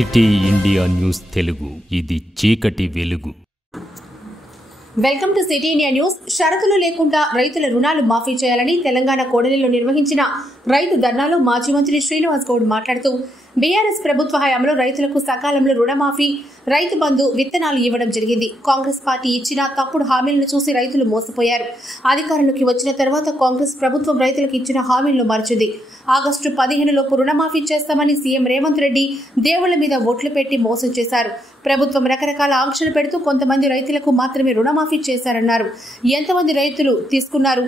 City India news Telugu, ఇది చీకటి వెలుగు. Welcome to city India news. షరతులు లేకుండా రైతుల రుణాలు మాఫీ చేయాలని తెలంగాణ కోడలిలో నిర్వహించిన రైతు ధర్నాలో మాజీ మంత్రి శ్రీనివాస్ గౌడ్ మాట్లాడుతూ బీఆర్ఎస్ ప్రభుత్వ హయాంలో రైతులకు సకాలంలో రుణమాఫీ, రైతు బంధు, విత్తనాలు ఇవ్వడం జరిగింది. కాంగ్రెస్ పార్టీ ఇచ్చిన తప్పుడు హామీలను చూసి రైతులు మోసపోయారు. అధికారంలోకి వచ్చిన తర్వాత కాంగ్రెస్ ప్రభుత్వం రైతులకు ఇచ్చిన హామీలను మార్చింది. ఆగస్టు 15 లోపు రుణమాఫీ చేస్తామని సీఎం రేవంత్ రెడ్డి దేవుళ్ల మీద ఓట్లు పెట్టి మోసం చేశారు. ప్రభుత్వం రకరకాల ఆంక్షలు పెడుతూ కొంతమంది రైతులకు మాత్రమే రుణమాఫీ చేశారన్నారు. ఎంతమంది రైతులు తీసుకున్నారు,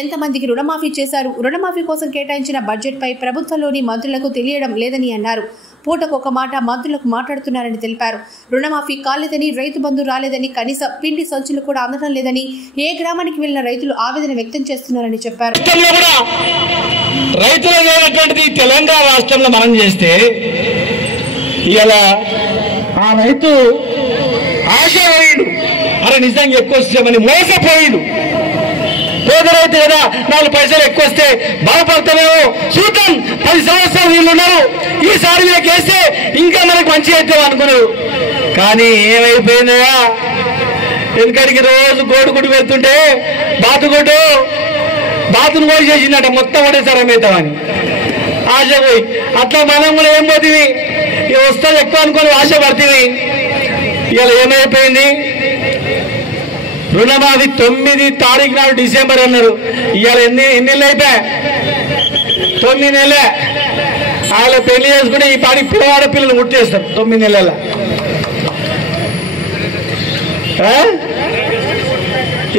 ఎంతమందికి రుణమాఫీ చేశారు, రుణమాఫీ కోసం కేటాయించిన బడ్జెట్ పై ప్రభుత్వంలోని మంత్రులకు తెలియడం లేదని అన్నారు. పూటకొక మాట మంత్రులకు మాట్లాడుతున్నారని తెలిపారు. రుణమాఫీ కాలేదని, రైతు బంధు రాలేదని, కనీస పిండి సంచులు కూడా అందడం లేదని ఏ గ్రామానికి వెళ్లిన రైతులు ఆవేదన వ్యక్తం చేస్తున్నారని చెప్పారు. తెలంగాణ రాష్ట్రంలో మనం చేస్తే ఇలా ఆ రైతు ఆశపోయిండు, అరే నిజంగా ఎక్కువ వస్తామని మోసపోయిండు. పేద రైతు కదా, 4 పైసలు ఎక్కువ వస్తే బాగుపడతామేమో చూద్దాం, 10 సంవత్సరాలు వీళ్ళు ఉన్నారు, ఈసారి వీళ్ళకేస్తే ఇంకా మనకు మంచి అవుతాం అనుకున్నారు. కానీ ఏమైపోయిందా, ఎందుకడికి రోజు గోడుగుడ్డు పెడుతుంటే బాతును కూడా చేసిందట, మొత్తం ఒకటేసారి అమ్మేద్దామని ఆశ పోయి. అట్లా మనం కూడా ఏం పోతుంది, వస్తుంది ఎక్కువ అనుకొని ఆశ పడుతుంది. ఇవాళ ఏమైపోయింది, రుణమాఫీ 9 తారీఖు నాడు డిసెంబర్ అన్నారు. ఇవాళ ఎన్ని నెలలు అయిపోయా, 9 నెలలే. వాళ్ళ పెళ్లి చేసుకుని ఈ పాడి పిల్లవాడ పిల్లలు ముట్టేస్తారు 9 నెలల.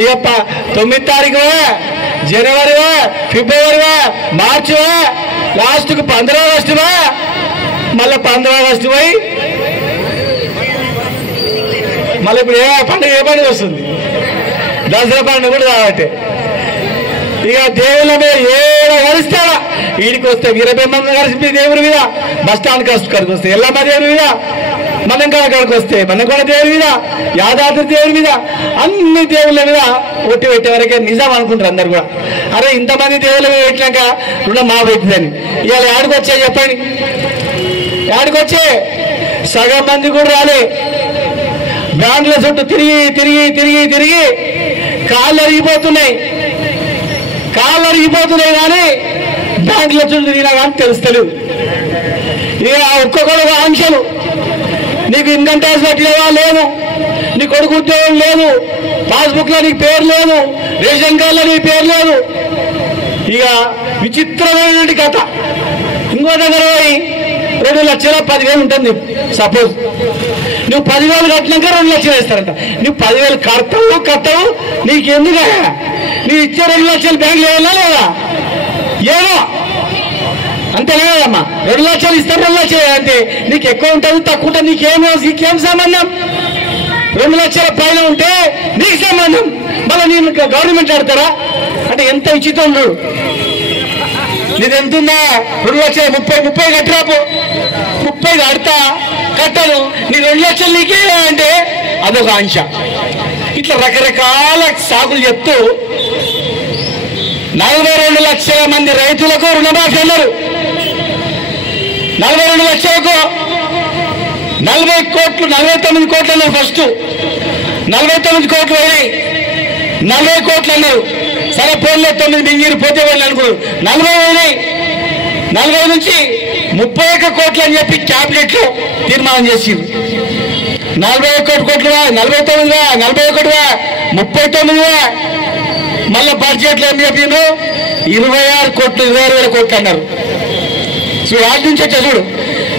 ఇక 9 తారీఖు, జనవరి, ఫిబ్రవరి, మార్చి, లాస్ట్కు 15 ఆగస్టు, మళ్ళీ 15 ఆగస్టు పోయి మళ్ళీ ఇప్పుడు ఏ పండుగ వస్తుంది, దసరా పండుగ కూడా కాబట్టి ఇక దేవుళ్ళ మీద ఏదో కలిస్తాడా, వీడికి వస్తే వీరబ్రహ్మం కలిసి దేవుడి మీద, బస్టాండ్ కాడికి వస్తే ఎల్లమ్మ దేవుడి మీద, మనంకాడ కాడికి వస్తే మనంకాడ దేవుడి మీద, యాదాద్రి దేవుడి మీద, అన్ని దేవుళ్ళ మీద ఒట్టి పెట్టే వరకే నిజం అనుకుంటారు అందరు కూడా. అరే ఇంతమంది దేవుళ్ళ మీద పెట్టినాక రుణం మాఫైతుందని. ఇవాళ ఏడుకొచ్చే చెప్పండి, ఏడుకొచ్చే సగం మంది కూడా రాలే. బ్యాంకుల చుట్టూ తిరిగి కాళ్ళు అరిగిపోతున్నాయి కానీ బ్యాంకుల చుట్టూ తిరిగినా కానీ తెలుస్తలేవు. ఇక ఒక్కొక్కరు ఆంక్షలు, నీకు ఇన్కమ్ ట్యాక్స్ కట్టలేవా, లేదు, నీ కొడుకు ఉద్యోగం లేదు, పాస్బుక్ లో నీకు పేరు లేదు, రేషన్ కార్డులో నీ పేరు లేదు. ఇక విచిత్రమైనటువంటి కథ. ఇంకో దగ్గర 2,10,000 ఉంటుంది. సపోజ్ నువ్వు 10,000 కట్టినాక 2 లక్షలు వేస్తారంట. నువ్వు 10,000 కట్టవు, నీకెందుకు నువ్వు ఇచ్చే 2 లక్షలు బ్యాంకులో వేయాలా లేదా, ఏదో అంతేనా కదమ్మా. 2 లక్షలు ఇస్తారు, 2 లక్షలు అంటే నీకు ఎక్కువ ఉంటుంది తక్కువ ఉంటుంది, నీకేం సంబంధం. 2 లక్షల పైన ఉంటే నీకు సంబంధం, మళ్ళీ నేను గవర్నమెంట్ ఆడతారా అంటే ఎంత విచిత్రం ఉన్నాడు. నీది ఎంతుందా, 2 లక్షలు 30 కట్టరాపు, 30 కట్టను, నీ 2 లక్షలు నీకే అంటే అదొక ఆంక్ష. ఇట్లా రకరకాల సాకులు చెప్తూ 42 లక్షల మంది రైతులకు రుణమాఫీ అన్నారు. 42 లక్షలకు 40 కోట్లు, 49 కోట్లు అన్నారు. ఫస్ట్ 49 కోట్లు అయినాయి, 40 కోట్లు అన్నారు. సరే పోలే 9 మింగిరి పోతే వాళ్ళు అనుకున్నారు, 40 అయినాయి. 40 నుంచి 31 కోట్లు అని చెప్పి క్యాబినెట్ లో తీర్మానం చేసింది. 41 కోట్లు, 49, 41, 39. మళ్ళీ బడ్జెట్ లో ఏం చెప్పిండ్రు, 26 కోట్లు, 26,000 కోట్లు అన్నారు. సో వాటి నుంచి వచ్చా చూడు,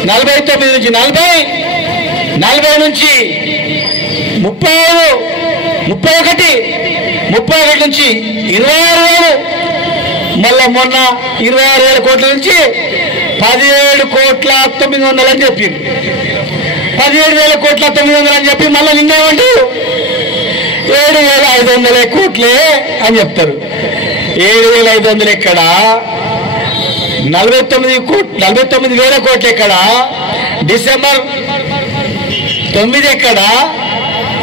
49 నుంచి 40, 40 నుంచి 35, 31 నుంచి 26,000, మళ్ళా మొన్న 26,000 కోట్ల నుంచి 17,900,000 అని చెప్పింది. 17,900,000 అని చెప్పి మళ్ళీ నిన్నేమంటారు, 7,500 కోట్లే అని చెప్తారు. 7,500 ఎక్కడ, 49,000 కోట్లు ఎక్కడ, డిసెంబర్ 9 ఎక్కడ,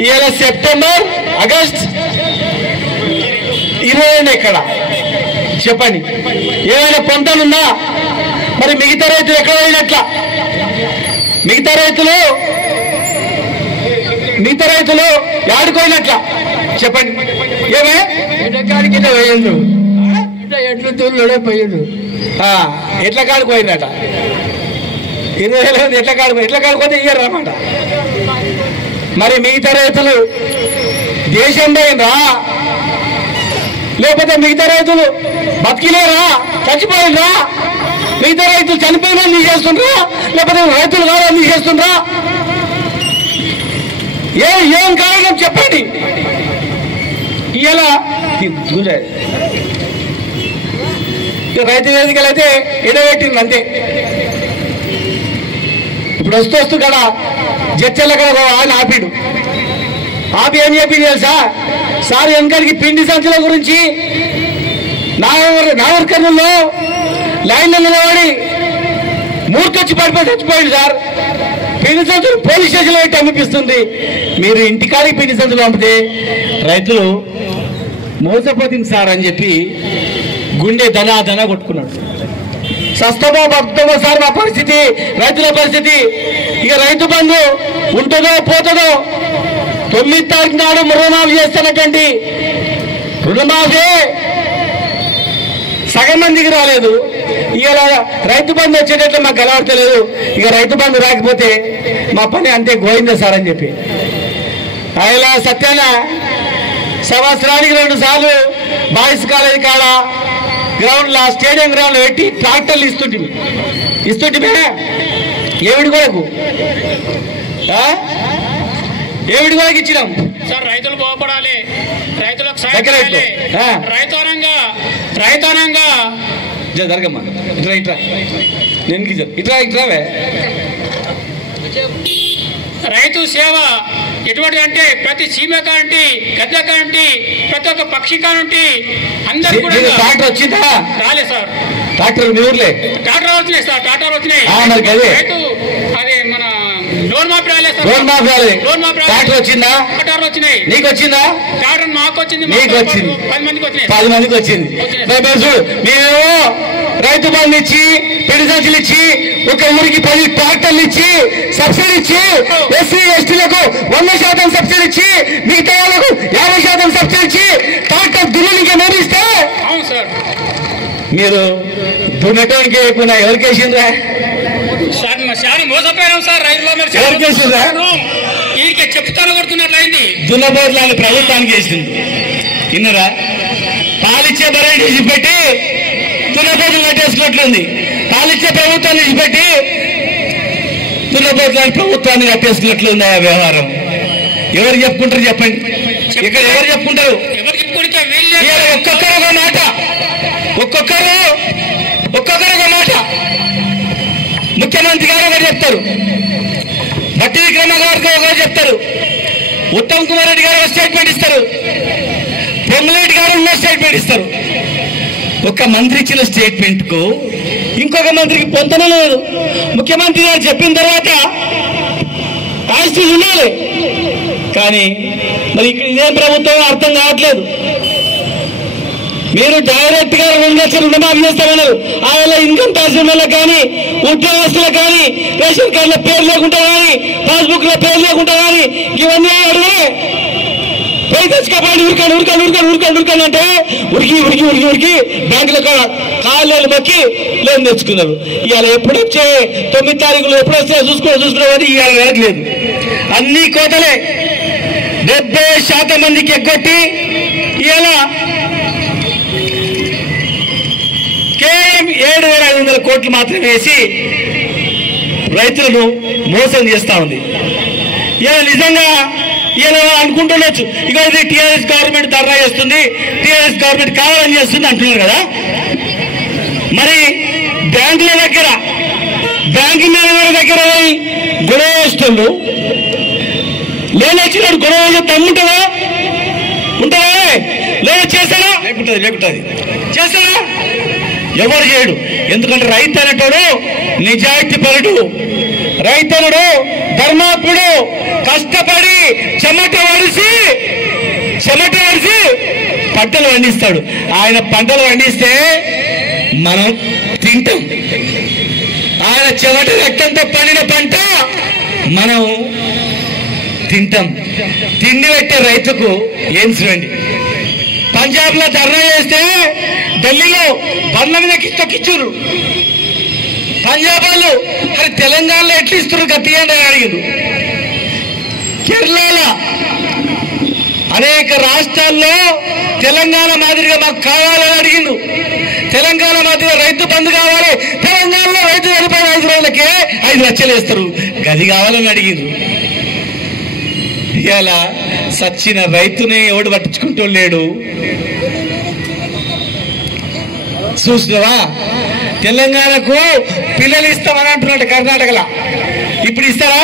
ఇవాళ సెప్టెంబర్, ఆగస్ట్ 20 ఎక్కడ చెప్పండి. ఏమైనా పొంతలున్నా మరి మిగతా రైతులు ఎక్కడ పోయినట్లా మిగతా రైతులు ఆడుకోయినట్ల చెప్పండి. ఏమే ఎట్లకాడికి ఇట్లా పోయిండు, ఎట్లు తూళ్ళుడే పోయిండు, ఎట్ల కాడిపోయిందట. 20,000 ఎట్ల కాడిపోతే ఇయ్యరు అన్నమాట. మరి మిగతా రైతులు దేశం పోయిందా, లేకపోతే మిగతా రైతులు బతికిలేరా, చచ్చిపోయిందా? మిగతా రైతులు చనిపోయినా తీసేస్తుండ్రా, లేకపోతే రైతులు కావాలని తీసేస్తుండ్రా? ఏం కారణం చెప్పండి. ఇలా రైతు వేదికలు అయితే ఎడబెట్టింది అంతే. ఇప్పుడు వస్తూ కదా జడ్చల్ల కదా ఆయన ఆపి ఏం చెప్పింది తెలుసా? సార్ వెనకడికి పిండి సంచుల గురించి నాగర్కర్నూల్లో లైన్లో నిలబడి మూర్ఖొచ్చి పడిపోయి చచ్చిపోయింది సార్. పిండి సంచులు పోలీస్ స్టేషన్లో పెట్టి అనిపిస్తుంది. మీరు ఇంటికాడికి పిండి సంచులు పంపితే రైతులు మోసపోతుంది సార్ అని చెప్పి గుండె ధనా కొట్టుకున్నాడు. సస్తమో భక్తమో సార్ మా పరిస్థితి, రైతుల పరిస్థితి. ఇక రైతు బంధు ఉంటుందో పోతుందో. 9 తారీఖు నాడు రుణమాఫీ చేస్తానటండి. రుణమాఫీ సగం మందికి రాలేదు. ఇక రైతు బంధు వచ్చేటట్లు మాకు కలవడతలేదు. ఇక రైతు బంధు రాకపోతే మా పని అంతే గోయిందే సార్ అని చెప్పి ఆయన సత్యాన సంవత్సరానికి 2 సార్లు బాయ్స్ కాలేజీ కాడ గ్రౌండ్లో స్టేడియం గ్రౌండ్లో పెట్టి ట్రాక్టర్లు ఇస్తుంటే ఏమిడి కొరకు ఇచ్చినాం సార్. రైతులు బాగుపడాలి, రైతులకు సాయం రైతానంగా జరగమ్మా. ఇట్రా నేను ఇట్రావే. రైతు సేవ ఎటువంటి అంటే ప్రతి చీమ కాంటి, గద్ద కాంటి, ప్రతి ఒక్క పక్షి కాంటి అందరూ కూడా. ట్రాక్టర్ వచ్చిందా? రాలేదు సార్. ట్రాక్టర్ మీ ఊర్లే ట్రాక్టర్ వచ్చినాయి సార్. ట్రాక్టర్ వచ్చినాయి. రైతు అది మన లోన్ మాఫీ రాలేదు సార్. లోన్ మాఫీ ట్రాక్టర్ వచ్చిందా? ట్రాక్టర్ వచ్చినాయి. నీకు వచ్చిందా? ట్రాక్టర్ మాకు వచ్చింది, 10 మందికి వచ్చినాయి. 10 మందికి వచ్చింది. మేము రైతు బంధు ఇచ్చి, పెళ్లి సంచులు ఇచ్చి, ఒక ఊరికి 10 ట్రాక్టర్లు ఇచ్చి, సబ్సిడీ ఇచ్చి, ఎస్సీ ఎస్టీలకు 100% సబ్సిడీ ఇచ్చి, మిగతా వాళ్ళకు 50% సబ్సిడీ ఇచ్చి ట్రాక్టర్ దున్నునికి నేర్పిస్తే అవును సార్. మీరు దున్నటానికి వేయకుండా ఎవరికి వేసిండ్రా? మోసపోయాం సార్. ఎవరికి వేసిండ్రా? చెప్తాను కొడుతున్నట్లయింది. దున్నపోతులను ప్రభుత్వానికి వేసింది. విన్నరా? పాలిచ్చే బరైట్ విడిచిపెట్టి దున్నపోతులు కట్టేసుకున్నట్లుంది. పాలిచ్చే ప్రభుత్వాన్ని విడిచిపెట్టి దున్నపోతులను ప్రభుత్వాన్ని కట్టేసుకున్నట్లుంది ఆ వ్యవహారం. ఎవరు చెప్పుకుంటారు చెప్పండి? ఇక్కడ ఎవరు చెప్పుకుంటారు? ఒక్కొక్కరు ఒక మాట, ఒక్కొక్కరు ఒక మాట. ముఖ్యమంత్రి గారు ఒకరు చెప్తారు, భట్టి విక్రమ గారు ఒకరు చెప్తారు, ఉత్తమ్ కుమార్ రెడ్డి గారు ఒక స్టేట్మెంట్ ఇస్తారు, పొంగులేటి గారు ఉన్న స్టేట్మెంట్ ఇస్తారు. ఒక మంత్రి ఇచ్చిన స్టేట్మెంట్ కు ఇంకొక మంత్రికి పొంతన లేదు. ముఖ్యమంత్రి గారు చెప్పిన తర్వాత ఆస్తి ఉండాలి, కానీ మరి ఇక్కడ ఇదేం ప్రభుత్వం అర్థం కావట్లేదు. మీరు డైరెక్ట్ గా 2 లక్షలు రుణమాఫీ చేస్తామన్నారు. ఆయన ఇన్కమ్ ట్యాక్స్ వాళ్ళకి కానీ, ఉద్యోగస్తులకు కానీ, రేషన్ కార్డుల పేరు లేకుండా కానీ, పాస్బుక్ లో పేరు లేకుండా కానీ ఇవన్నీ అడిగే పోయి తెచ్చుకోండి. ఉరకండి అంటే ఉరికి బ్యాంకులో కాళ్ళు మొక్కి లోన్ తెచ్చుకున్నారు. ఇవాళ ఎప్పుడు వచ్చే 9 తారీఖులు ఎప్పుడు వస్తే చూసుకునేవాడి ఇవాళ వెళ్ళట్లేదు. అన్ని కోతలే. 70% మందికి ఎగ్గొట్టి ఇవాళ కేవలం 7,500 కోట్లు మాత్రమే వేసి రైతులను మోసం చేస్తా ఉంది. ఇలా నిజంగా ఇలా అనుకుంటుండొచ్చు, ఇక ఇది టీఆర్ఎస్ గవర్నమెంట్ ధర్నా చేస్తుంది, టీఆర్ఎస్ గవర్నమెంట్ కావాలని చేస్తుంది అంటున్నారు కదా. మరి బ్యాంకుల దగ్గర పోయి గొడవ వేస్తుండ్రు. లేనొచ్చినాడు గొడవ తమ్ముంటుందా? ఉంటుందా? లేదా చేస్తాడా? లేకుంటుంది. చేస్తాడా? ఎవరు చేయడు. ఎందుకంటే రైతు అనేటోడు నిజాయితీ పరుడు, రైతనుడు ధర్మాత్ముడు, కష్టపడి చెమట వడిసి పంటలు పండిస్తాడు. ఆయన పంటలు పండిస్తే మనం తింటాం. ఆయన చెమట రక్తంతో పండిన పంట మనం తింటాం. తిండి పెట్టే రైతుకు ఏం చూడండి. పంజాబ్లో ధర్నా చేస్తే ఢిల్లీలో బండ్ల మీద కిచ్చురు. పంజాబ్ వాళ్ళు అరే తెలంగాణలో ఎట్లా ఇస్తారు గట్టిగా అని అడిగారు. కేరళ అనేక రాష్ట్రాల్లో తెలంగాణ మాదిరిగా మాకు కావాలని అడిగిండు. తెలంగాణ మాదిరిగా రైతు బంధు కావాలి, తెలంగాణలో రైతు చనిపోయిన 5 రోజులకే 5 లక్షలు వేస్తారు, గది కావాలని అడిగిండ్రు. ఇలా సచ్చిన రైతుని ఎవడు పట్టించుకుంటూ లేడు. చూసినవా తెలంగాణకు పిల్లలు ఇస్తామని అంటున్నాడు కర్ణాటకలో. ఇప్పుడు ఇస్తారా?